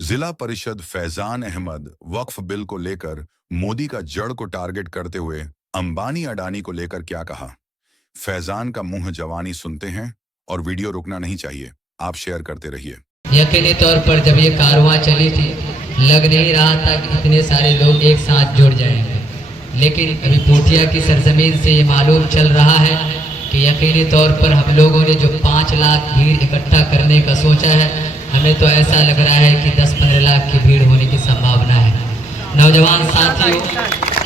जिला परिषद फैजान अहमद वक्फ बिल को लेकर मोदी का जड़ को टारगेट करते हुए अंबानी अडानी को लेकर क्या कहा। फैजान का मुंह जवानी सुनते हैं और वीडियो रुकना नहीं चाहिए, आप शेयर करते रहिए। यकीनी तौर पर जब ये कारवां चली थी लग नहीं रहा था कि इतने सारे लोग एक साथ जुड़ जाएंगे, लेकिन अभी पूटिया की सरजमीन से ये मालूम चल रहा है कि यकीनी तौर पर हम लोगों ने जो 5 लाख भीड़ इकट्ठा करने का सोचा है, हमें तो ऐसा लग रहा है कि 10-15 लाख की भीड़ होने की संभावना है। नौजवान साथियों,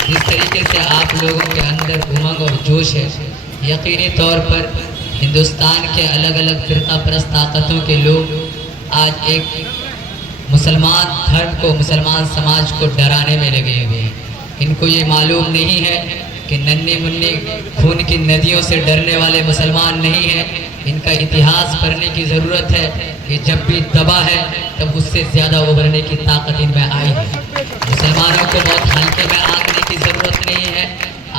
जिस तरीके से आप लोगों के अंदर उमंग और जोश है, यकीनी तौर पर हिंदुस्तान के अलग अलग फिरका परस्त ताकतों के लोग आज एक मुसलमान धर्म को, मुसलमान समाज को डराने में लगे हुए हैं। इनको ये मालूम नहीं है कि नन्हे मुन्ने खून की नदियों से डरने वाले मुसलमान नहीं हैं। इनका इतिहास पढ़ने की ज़रूरत है कि जब भी दबा है तब उससे ज़्यादा उभरने की ताकत इनमें आई है। मुसलमानों को बहुत हल्के में आंकने की ज़रूरत नहीं है।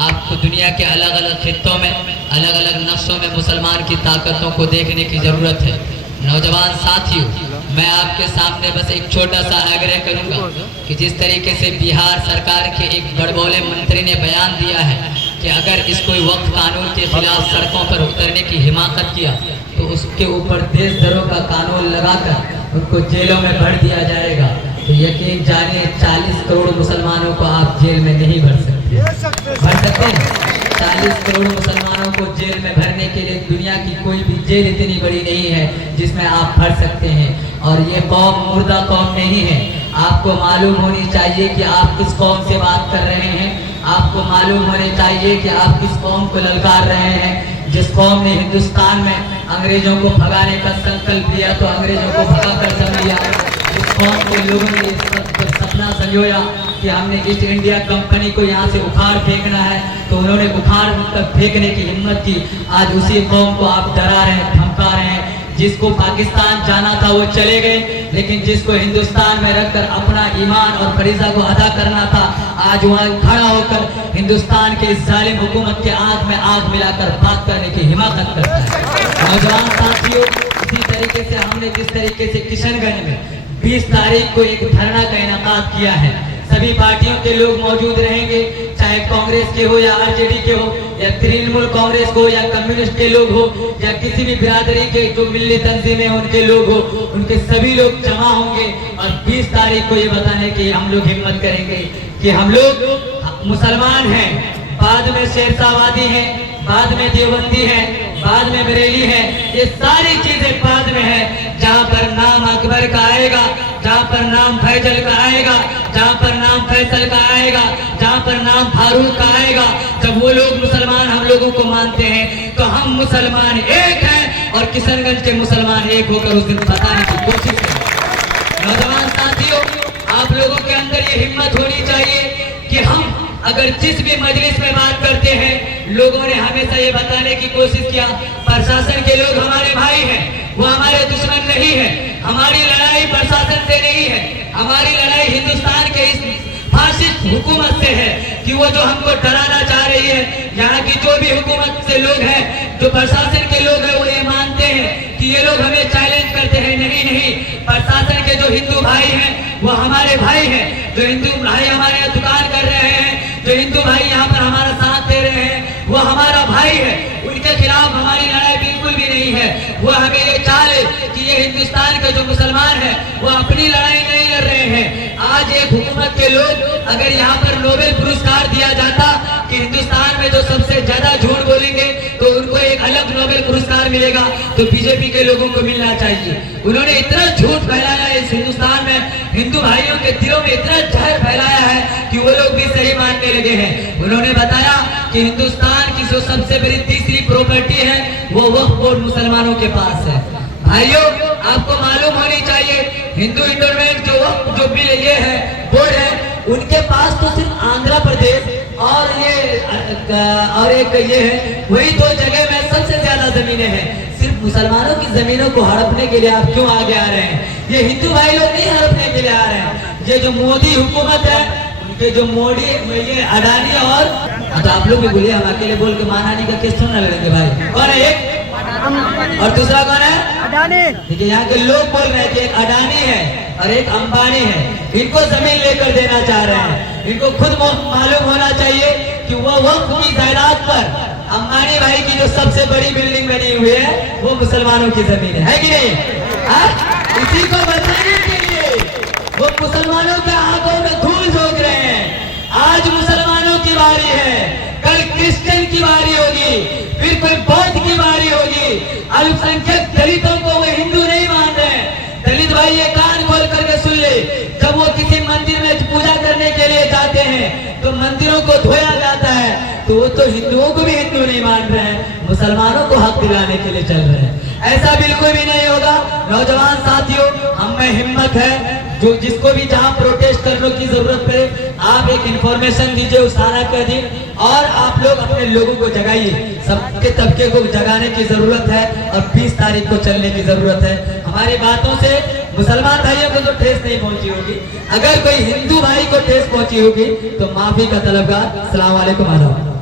आपको दुनिया के अलग अलग खित्तों में, अलग अलग नक्शों में मुसलमान की ताकतों को देखने की ज़रूरत है। नौजवान साथियों, मैं आपके सामने बस एक छोटा सा आग्रह करूंगा कि जिस तरीके से बिहार सरकार के एक बड़बोले मंत्री ने बयान दिया है कि अगर इसको वक्फ कानून के खिलाफ सड़कों पर उतरने की हिमाकत किया तो उसके ऊपर देशद्रोह का कानून लगाकर उनको जेलों में भर दिया जाएगा, तो यकीन जानिए 40 करोड़ मुसलमानों को आप जेल में नहीं भर सकते हैं। 40 करोड़ मुसलमानों को जेल में भरने के लिए दुनिया की कोई भी जेल इतनी बड़ी नहीं है जिसमें आप भर सकते हैं। और ये कौम मुर्दा कौम नहीं है। आपको मालूम होनी चाहिए कि आप किस कौम से बात कर रहे हैं। आपको मालूम होने चाहिए कि आप किस कौम को ललकार रहे हैं। जिस कौम ने हिंदुस्तान में अंग्रेजों को भगाने का संकल्प लिया तो अंग्रेजों को भगा कर सब लिया। जिस कौम के लोगों ने सपना संजोया कि हमने ईस्ट इंडिया कंपनी को यहाँ से उखाड़ फेंकना है, तो उन्होंने उखाड़ कर फेंकने की हिम्मत की। आज उसी कौम को आप डरा रहे हैं, धमका रहे हैं। जिसको पाकिस्तान जाना था वो चले गए, लेकिन जिसको हिंदुस्तान में रखकर अपना ईमान और फरीजा को अदा करना था, आज वहाँ खड़ा होकर हिंदुस्तान के इस जालिम हुकूमत के आंख में आंख मिलाकर बात करने की हिमाकत करता है। नौजवान साथियों, इसी तरीके से हमने जिस तरीके से किशनगंज में 20 तारीख को एक धरना का इनेकाद किया है, सभी पार्टियों के लोग मौजूद रहेंगे, चाहे कांग्रेस के हो या आरजेडी के हो या तृणमूल कांग्रेस हो या कम्युनिस्ट के लोग हो या किसी भी बिरादरी के जो मिल्ली तंजीमें उनके लोग हो, उनके सभी लोग जमा होंगे और 20 तारीख को ये बताने की हम लोग हिम्मत करेंगे कि हम लोग मुसलमान हैं, बाद में शेरशाहवादी हैं, बाद में देवबंदी है, बाद में बरेली है, ये सारी चीजें बाद में है। जहाँ पर नाम अकबर का आएगा, जहाँ पर नाम फैजल का आएगा, जहाँ पर नाम फैसल का आएगा, जहाँ पर नाम फारूक का आएगा, जब वो लोग मुसलमान हम लोगों को मानते हैं तो हम मुसलमान एक हैं और किशनगंज के मुसलमान एक होकर उस दिन बताने की कोशिश करें। नौजवान साथियों, आप लोगों के अंदर ये हिम्मत होनी चाहिए कि हम अगर जिस भी मजलिस में बात करते हैं, लोगों ने हमेशा ये बताने की कोशिश किया प्रशासन के लोग हमारे भाई हैं, वो हमारे दुश्मन नहीं है। हमारी लड़ाई प्रशासन से नहीं है, हमारी लड़ाई हिंदुस्तान के इस फासिस्ट हुकूमत से है कि वो जो हमको डराना चाह रही है। यहाँ की जो भी हुकूमत से लोग हैं, जो प्रशासन के लोग हैं, वो ये मानते हैं कि ये लोग हमें चैलेंज करते हैं। नहीं, प्रशासन के जो हिंदू भाई हैं वो हमारे भाई हैं। जो हिंदू भाई हमारे यहाँ दुकान कर रहे हैं, जो हिंदू भाई यहाँ पर हमारा साथ दे रहे हैं, वो हमारा भाई है। उनके खिलाफ हमारी लड़ाई बिल्कुल भी नहीं है। वो हमें ये चाहे कि ये हिंदुस्तान के जो मुसलमान हैं वो अपनी लड़ाई नहीं लड़ रहे हैं। आज एक हुकूमत के लोग अगर यहाँ पर नोबेल पुरस्कार दिया जाता कि हिंदुस्तान में जो सबसे ज्यादा झूठ बोलेंगे तो उनको एक अलग नोबेल पुरस्कार मिलेगा, तो बीजेपी के लोगों को मिलना चाहिए। उन्होंने इतना झूठ फैलाया इस हिंदुस्तान में, हिंदू भाइयों के दिलों में इतना जहर फैलाया है कि वो लोग भी सही मानने लगे हैं। उन्होंने बताया कि हिंदुस्तान की जो सबसे बड़ी तीसरी प्रॉपर्टी है वो वक्फ बोर्ड मुसलमानों के पास है। भाइयों, आपको मालूम होनी चाहिए हिंदू इंटरमेंट जो वक्फ जो बिल ये है, बोर्ड है, उनके पास तो सिर्फ आंध्र प्रदेश और एक ये है, वही 2 जगह में सबसे ज्यादा जमीनें हैं। सिर्फ मुसलमानों की जमीनों को हड़पने के लिए आप क्यों आगे आ रहे हैं? ये हिंदू भाई लोग नहीं हड़पने के लिए आ रहे हैं। ये जो मोदी हुकूमत है, उनके जो मोदी, ये अडानी और तो आप लोग भी बोलिए, हम अकेले बोल के मानहानि का केस थोड़ा ना लड़ेंगे भाई। कौन है एक और दूसरा कौन है? अडानी। देखिए यहाँ के लोग बोल रहे हैं कि एक अडानी है और एक अंबानी है, इनको जमीन लेकर देना चाह रहे हैं। इनको खुद मालूम होना चाहिए कि वो वक्फ की जायदाद पर अंबानी भाई की जो सबसे बड़ी बिल्डिंग बनी हुई है वो मुसलमानों की जमीन है कि नहीं? इसी को बचाने के लिए वो मुसलमानों के आंखों में धूल झोंक रहे हैं। आज मुसलमानों की बारी है, कल क्रिश्चियन की बारी होगी, फिर कोई बौद्ध की बारी होगी। अल्पसंख्यक दलितों को वो हिंदू नहीं मान रहे। दलित भाई ये कान खोल करके सुन ले, जब वो किसी मंदिर में पूजा करने के लिए जाते हैं तो मंदिरों को धोया जाता है, तो वो तो हिंदुओं को भी हिंदू नहीं मान रहे हैं, मुसलमानों को हक दिलाने के लिए चल रहे हैं। ऐसा बिल्कुल भी नहीं होगा। नौजवान साथियों, हम में हिम्मत है, जो जिसको भी जहां प्रोटेस्ट करने की जरूरत पड़े आप एक इंफॉर्मेशन दीजिए उस थाना के अधीन, और आप लोग अपने लोगों को जगाइए। सबके तबके को जगाने की जरूरत है और 20 तारीख को चलने की जरूरत है। हमारी बातों से मुसलमान भाइयों को तो ठेस नहीं पहुंची होगी, अगर कोई हिंदू भाई को ठेस पहुंची होगी तो माफी का तलबगार। अस्सलाम वालेकुम।